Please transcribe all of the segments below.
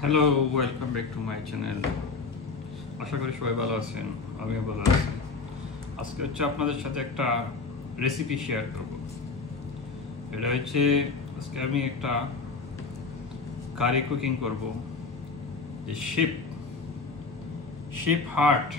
Hello, welcome back to my channel. আশা করি সবাই ভালো আছেন, আমিও ভালো আছি। আজকে আপনাদের সাথে একটা রেসিপি শেয়ার করব। এটা হচ্ছে আজকে আমি একটা কারি কুকিং করব। যে শিপ হার্ট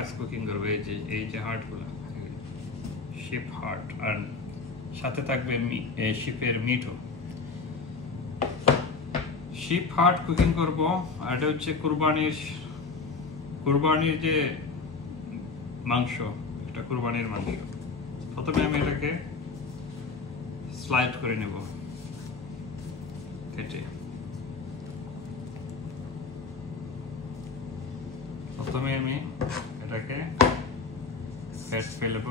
আজ কুকিং করবো। এই যে হার্টগুলো, শিপ হার্ট, আর সাথে থাকবে শিপের মিটও। শিপ হার্ট কুকিং করব। আর এটা হচ্ছে কুরবানির যে মাংস, এটা কুরবানির মাংস। প্রথমে আমি এটাকে স্লাইড করে নেব কেটে। প্রথমে আমি এটাকে ফ্যাট ফেলব।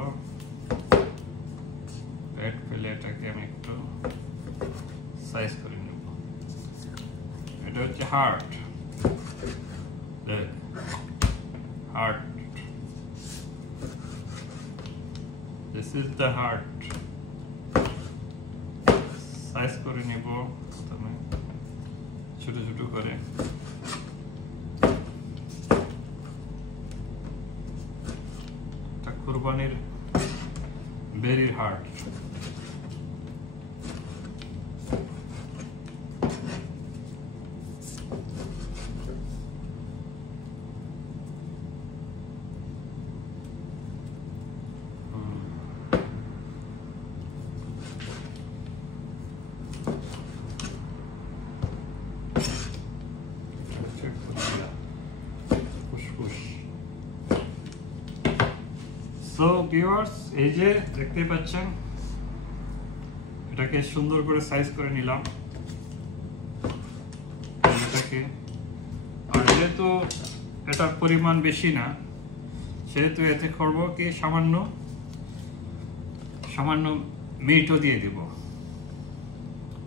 ফ্যাট ফেলে এটাকে আমি একটু সাইজ করে নেব। এটা হচ্ছে heart. This is the heart. Size করে নেব প্রথমে ছোট ছোট করে। এটা কুরবানির বেরির হার্ট। সো ভিউয়ার্স, এই যে দেখতে পাচ্ছেন, এটাকে সুন্দর করে সাইজ করে নিলাম এটাকে। আর যেহেতু এটার পরিমাণ বেশি না, সেহেতু এতে করব কি সামান্য মিটও দিয়ে দিব,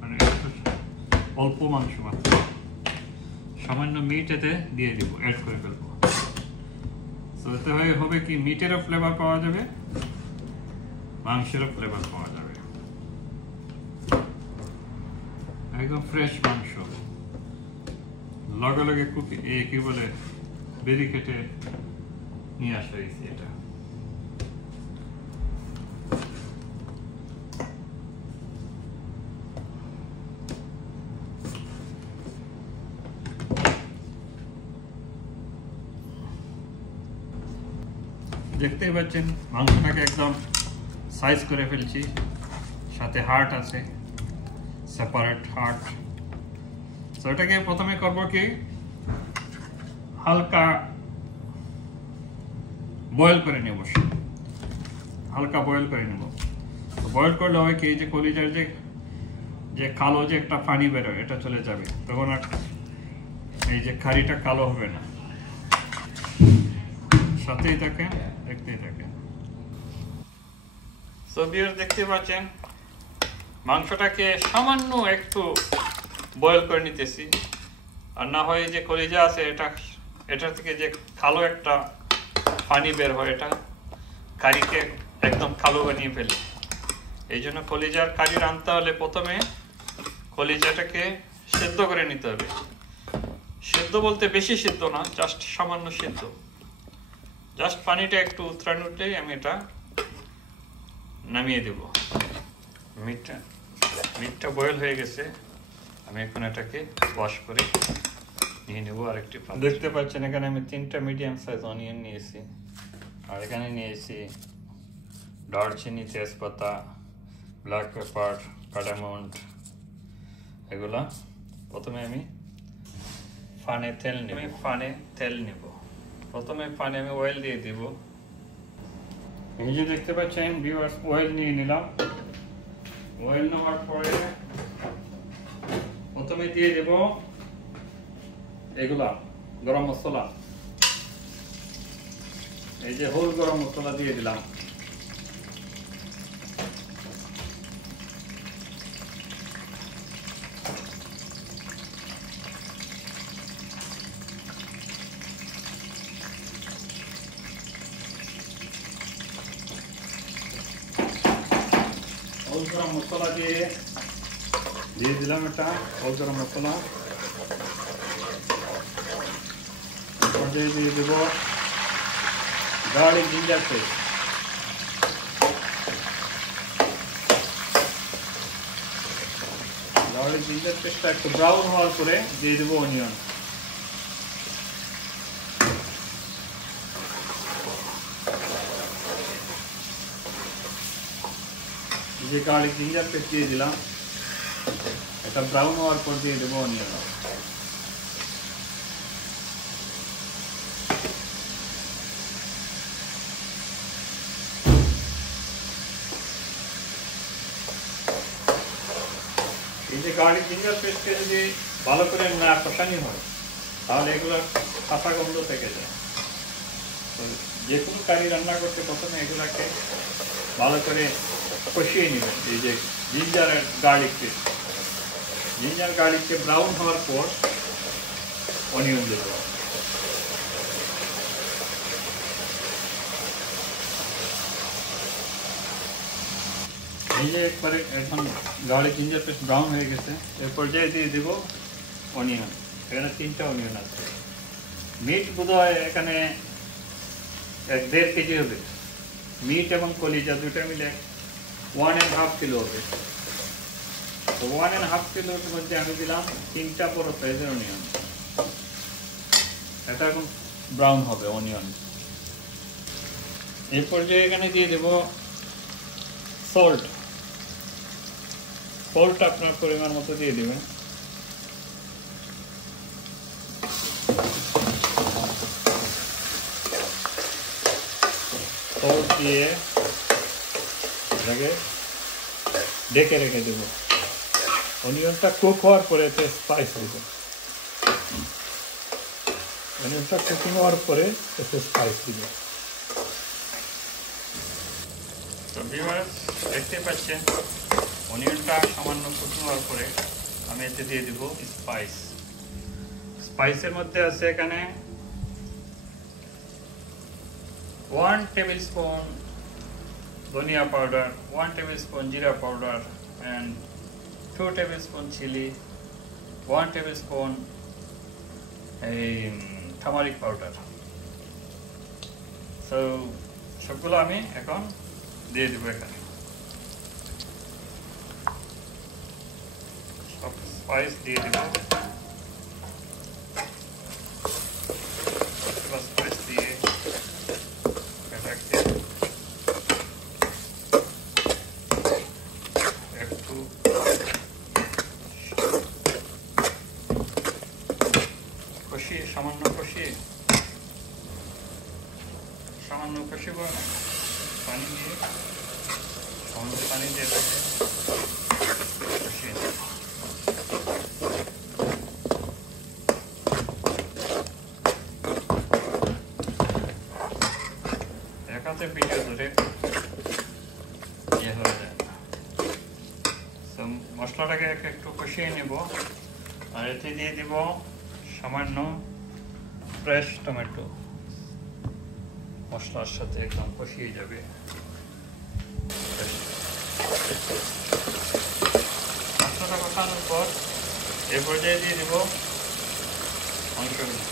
মানে অল্প মাংস মাত্র সামান্য মিট এতে দিয়ে দিব, অ্যাড করে ফেলবো। তো এতে হবে কি, মিটেরও ফ্লেভার পাওয়া যাবে, মাংসেরও ফ্লেভার পাওয়া যাবে। একদম ফ্রেশ মাংস, লগে লগে কি বলে বেরি কেটে নিয়ে আসা হয়েছে এটা। দেখতেই পাচ্ছেন মাংসটাকে একদম সাইজ করে ফেলছি, সাথে হার্ট আছে, সেপারেট হার্ট। তো এটাকে প্রথমে করব কি, হালকা বয়েল করে নেব, হালকা বয়েল করে নেব। তো বয়েল করলে হয় কি, যে কলিজার যে কালো যে একটা পানি বেরোয়, এটা চলে যাবে, তখন আর এই যে কারিটা কালো হবে না। সাথেই থাকেন, দেখতেই থাকেন। সো ভিউয়ার্স, দেখতে পাচ্ছেন মাংসটাকে সামান্য একটু বয়েল করে নিতেছি। আর না হয় যে কলিজা আছে, এটা থেকে যে কালো একটা পানি বের হয়, এটা কারিকে একদম কালো বানিয়ে ফেলে। এই জন্য কলিজার কারি রাঁধতে হলে প্রথমে কলিজাটাকে সেদ্ধ করে নিতে হবে। সেদ্ধ বলতে বেশি সেদ্ধ না, জাস্ট সামান্য সেদ্ধ। জাস্ট পানিটা একটু উতরান উঠলেই আমি এটা নামিয়ে দেব। মিটটা বয়েল হয়ে গেছে, আমি এখন এটাকে ওয়াশ করে নিয়ে নেব আরেকটি পাত্রে। দেখতে পাচ্ছেন এখানে আমি 3টা মিডিয়াম সাইজ অনিয়ন নিয়েছি, আর এখানে নিয়েছি দারচিনি, তেজপাতা, ব্ল্যাক পেপার, কার্ডামন্ড, এগুলা। প্রথমে আমি ফানে তেল নেব। প্রথমে পানে আমি অয়েল দিয়ে দিব। এই যে দেখতে পাচ্ছেন ভিউয়ার্স, অয়েল নিয়ে নিলাম। অয়েল নেওয়ার পরে প্রথমে দিয়ে দেব এগুলা গরম মশলা। এই যে হোল গরম মশলা দিয়ে দিলাম। হোল গরম মশলা দিয়ে দিয়ে দিলাম এটা হোল গরম মশলা, দিয়ে দেব garlic ginger paste, garlic ginger পেস্টটা একটু ব্রাউন হওয়ার পরে দিয়ে দেবো অনিয়ন, যে গার্লিক জিঞ্জার পেস্ট দিয়ে দিলাম, এটা ব্রাউন হওয়ার পর দিয়ে দেবো অনিয়ন, এই যে গার্লিক জিঞ্জার পেস্টকে যদি ভালো করে না কষানি হয় তাহলে এগুলো কাঁচা গন্ধ থেকে যায়। তো যে কোনো কারি রান্না করতে প্রথমে এগুলাকে ভালো করে কষিয়ে নেবেন। এই যে জিঞ্জার আর গার্লিক পেস্ট, জিঞ্জার গার্লিককে ব্রাউন হওয়ার পর অনিয়ন দেবো, এই যে একবারে এখন গার্লিক জিঞ্জার পেস্ট ব্রাউন হয়ে গেছে, এর পর্যায়ে দিয়ে দেবো অনিয়ন। এখানে 3টা অনিয়ন আছে। মিট বোধহয় এখানে 1.5 কেজি হবে, মিট এবং কলিজা দুটো মিলে 1.5 কিলো হবে। তো 1.5 কিলোর মধ্যে আমি দিলাম 3টা বড় সাইজের অনিয়ন। এটা এখন ব্রাউন হবে অনিয়ন। এই পর্যায়ে এখানে দিয়ে দেবো সল্ট, সল্ট আপনার পরিমাণ মতো দিয়ে দেবেন। সল্ট দিয়ে এটাকে ঢেকে রেখে দেবো। অনিয়নটা কুক হওয়ার পরে এতে স্পাইস দেবো, অনিয়নটা কুকিং হওয়ার পরে এতে স্পাইস দিব। তো ভিউয়ার্স দেখতে পাচ্ছেন অনিয়নটা সামান্য কুকিং হওয়ার পরে আমি এতে দিয়ে দিব স্পাইস। স্পাইসের মধ্যে আছে এখানে 1 tablespoon ধনিয়া পাউডার, 1 tablespoon জিরা powder, and 2 tablespoon chili, 1 tablespoon turmeric powder। So সবগুলো আমি এখন দিয়ে দেবো এখানে। সব স্পাইস দিয়ে দেবো, স্পাইস দিয়ে এটাকে একটু কষিয়ে সামান্য কষিয়ে পানি দিয়ে সামান্য পানি দিয়ে এটাকে কষিয়ে নেব। একাতে ভিডিও ধরে ইয়ে হয়ে যায় না। তো মশলাটাকে একটু কষিয়ে নেব, আর এতে দিয়ে দিব সামান্য ফ্রেশ টমেটো, মশলার সাথে একদম কষিয়ে যাবে। মশলাটা কষানোর পর এ পর্যায়ে দিয়ে দিব মাংসগুলো।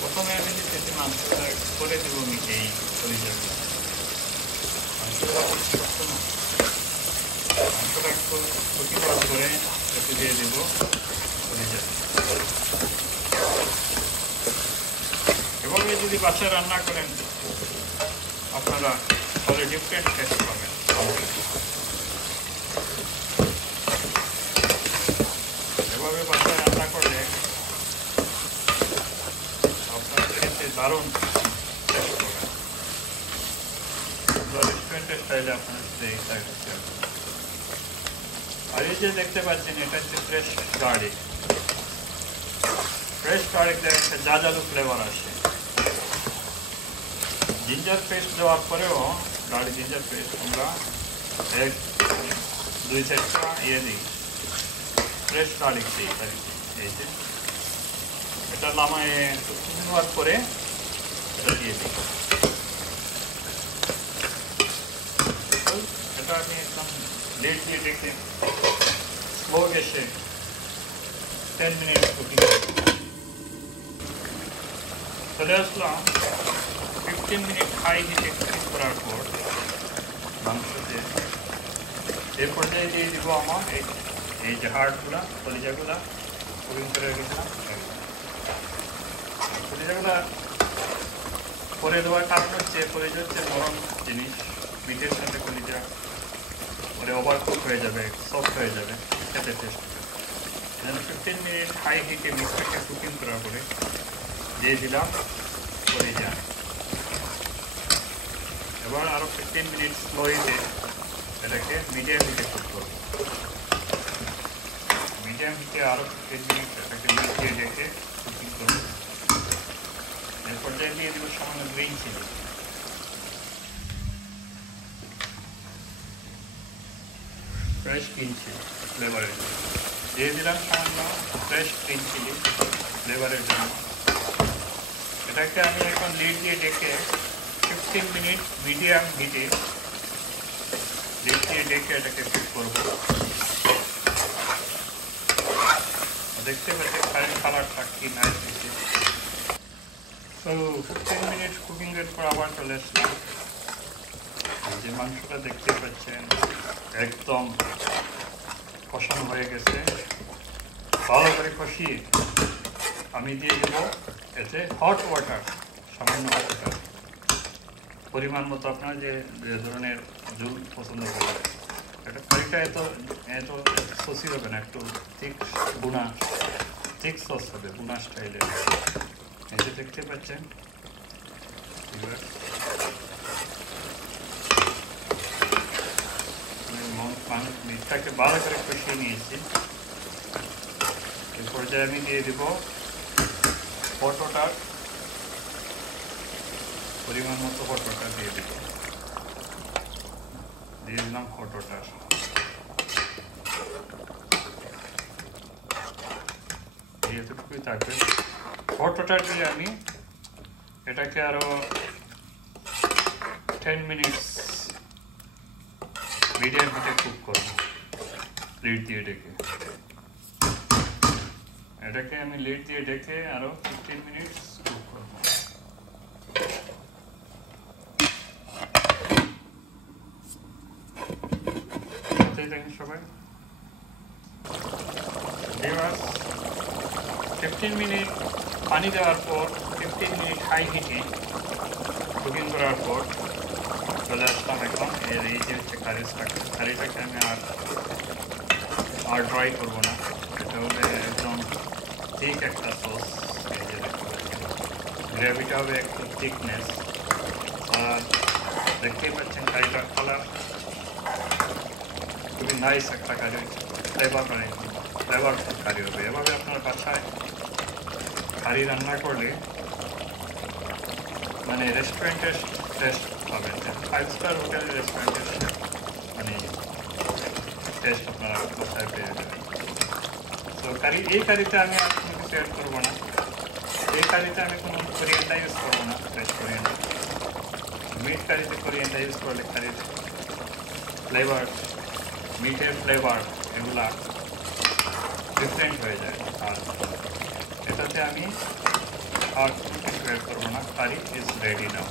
প্রথমে আমি দিতেছি মাংসটা করে দেবো এই কলিজাগুলো। মাংসটা একটু কুকি করার পরে এতে দিয়ে দেবো কলিজা। এভাবে যদি বাসায় রান্না করেন আপনারা তাহলে ডিফারেন্ট টেস্ট পাবেন। এভাবে বাসায় রান্না করলে আপনার খেতে দারুণ টেস্ট পাবেন। রেস্টুরেন্টের স্টাইলে আপনার এই সাইডে। আর এই যে দেখতে পাচ্ছেন এটা হচ্ছে ফ্রেশ গার্লিক। ফ্রেশ গার্লিক দিয়ে একটা জাজালু ফ্লেভার আসে। জিঞ্জার পেস্ট দেওয়ার পরেও গার্লিক জিঞ্জার পেস্ট আমরা 1-2-4টা দিই, ফ্রেশ গার্লিক দিই। এই যে এটা লামায় কুকিং হওয়ার পরে এটা দিয়ে দিই। এটা আসলাম লেট দিয়ে ডেকে স্লো গ্যাসে 10 মিনিট কুকিং চলে আসলাম 15 মিনিট হাই হিটে কুকিং করার পর মাংসতে এই পর্যায়ে দিয়ে দিব আমার এই যে হাড়গুলা কলিজাগুলা কুকিং করে রেখেছিলাম কলিজাগুলা করে দেওয়ার কারণ হচ্ছে কলিজা হচ্ছে নরম জিনিস মিটের সাথে কলিজা পরে ওভারকুক হয়ে যাবে সফট হয়ে যাবে খেতে টেস্ট হবে 15 মিনিট হাই হিটে মিক্সটাকে কুকিং করার পরে দিয়ে দিলাম কলিজা এবার আরও 15 মিনিট স্লো হিটে এটাকে মিডিয়াম হিটে কুক করবো মিডিয়াম হিটে আরও 15 মিনিট এটাকে মিশিয়ে রেখে কুকিং করবো এর পর্যায়ে দিয়ে দেবো সামান্য green chilli fresh green chilli ফ্লেভারের জন্য দিয়ে দিলাম সামান্য ফ্রেশ গ্রিন চিলি ফ্লেভারের জন্য এটাকে আমি এখন লিড দিয়ে ডেকে 15 মিনিট মিডিয়াম হিটে লিড দিয়ে ডেকে এটাকে কুক করবো দেখতে পাচ্ছি কালারটা কি নাইস দিচ্ছে তো 15 মিনিট কুকিংয়ের পর আবার চলে আসলাম যে মাংসটা দেখতে পাচ্ছেন একদম কষানো হয়ে গেছে ভালো করে কষিয়ে আমি দিয়ে দেব এতে হট ওয়াটার সামান্য হট ওয়াটার পরিমাণ মতো আপনার যে ধরনের ঝোল পছন্দ করবেন এটা কারিটা এত সসি হবে না একটু ঠিক সস হবে বুনা স্টাইলের এই যে দেখতে পাচ্ছেন মিটটাকে ভালো করে কষিয়ে নিয়েছি এই পর্যায়ে আমি দিয়ে দিব হট ওয়াটার পরিমাণ মতো হট ওয়াটার দিয়ে দিলাম হট ওয়াটার এতটুকুই থাকবে হট ওয়াটার দিয়ে আমি এটাকে আরো 10 মিনিটস মিডিয়াম হিটে কুক করব লিড দিয়ে ডেকে এটাকে আমি লিড দিয়ে ডেকে আরো 15 মিনিটস কুক করব সবাই 15 মিনিট পানি দেওয়ার পর 15 মিনিট হাই হিটে কুকিং করার পর চলে আসলাম এখন এই যে হচ্ছে কারিটাকে আমি আর ড্রাই করবো না এটা হবে একদম ঠিক একটা সস এই যে গ্রেভিটা হবে একটু থিকনেস আর দেখতেই পাচ্ছেন কারিটার কালার খুবই নাইস একটা কারি হচ্ছে ফ্লেভারফুল কারি হবে এভাবে আপনার বাসায় কারি রান্না করলে মানে রেস্টুরেন্টের টেস্ট পাবেন 5 স্টার হোটেলের রেস্টুরেন্টের মানে টেস্ট আপনারা বাসায় পেয়ে যাবেন তো এই কারিতে আমি আর কোনো কিছু অ্যাড করবো না এই কারিতে আমি কোনো কোরিয়ানটা ইউজ করবো না ফ্রেশ কোরিয়ানটা মিট কারিতে কোরিয়ানটা ইউজ করলে কারির ফ্লেভার মিটের ফ্লেভার এগুলা ডিফারেন্ট হয়ে যায় আর এটাতে আমি আর কিছু অ্যাড করবো না কারি ইজ রেডি নাও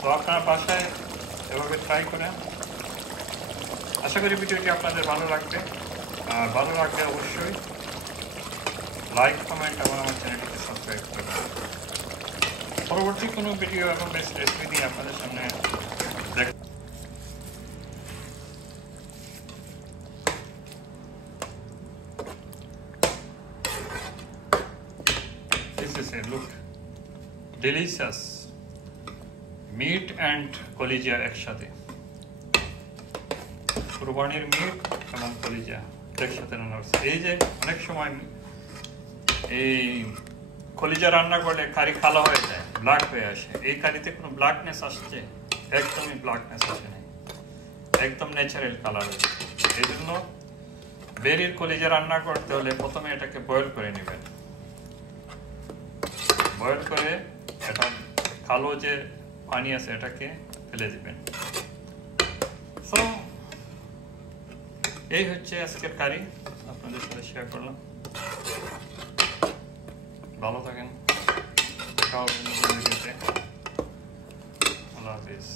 তো আপনারা বাসায় এভাবে ট্রাই করেন আশা করি ভিডিওটি আপনাদের ভালো লাগবে আর ভালো লাগলে অবশ্যই লাইক কমেন্ট এবং আমার চ্যানেলটিকে সাবস্ক্রাইব করবেন পরবর্তী কোনো ভিডিও এবং বেস্ট রেসিপি নিয়ে আপনাদের সামনে দেখা look delicious meat and কলিজা একসাথে কুরবানির মিট এবং কলিজা একসাথে রান্না করছে এই যে অনেক সময় এই কলিজা রান্না করলে কারি কালো হয়ে যায় ব্ল্যাক হয়ে আসে এই কারিতে কোনো ব্ল্যাকনেস আসছে একদমই ব্ল্যাকনেস আসে নাই একদম ন্যাচারাল কালার হয়েছে এই জন্য বেরির কলিজা রান্না করতে হলে প্রথমে এটাকে বয়েল করে নেবেন বয়েল করে এটা কালো যে পানি আছে এটাকে ফেলে দিবেন সো এই হচ্ছে আজকের কারি, আপনাদের সাথে শেয়ার করলাম। ভালো থাকেন, দেখা হবে নতুন ভিডিওতে। আল্লাহ হাফিজ।